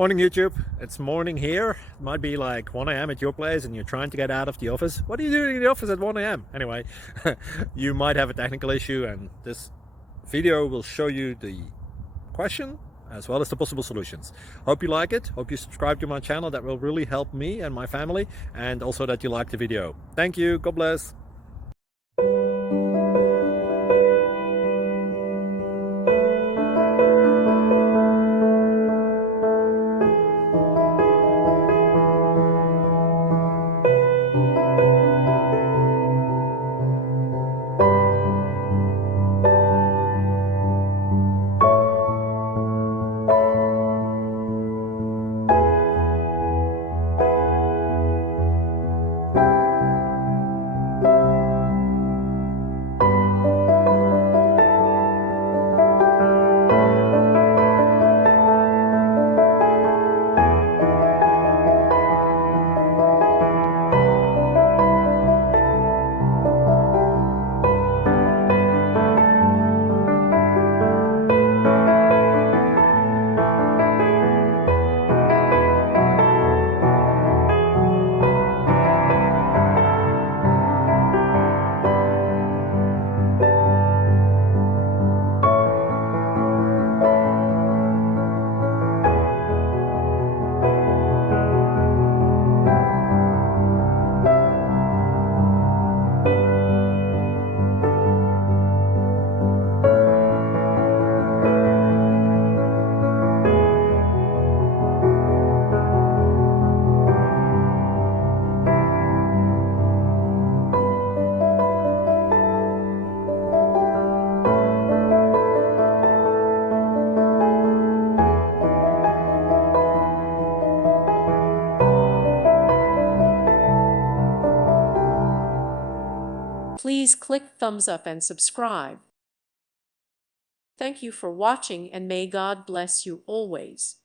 Morning YouTube, it's morning here. It might be like 1 a.m. at your place and you're trying to get out of the office. What are you doing in the office at 1 a.m.? Anyway, you might have a technical issue and this video will show you the question as well as the possible solutions. Hope you like it, hope you subscribe to my channel. That will really help me and my family, and also that you like the video. Thank you, God bless. Please click thumbs up and subscribe. Thank you for watching, and may God bless you always.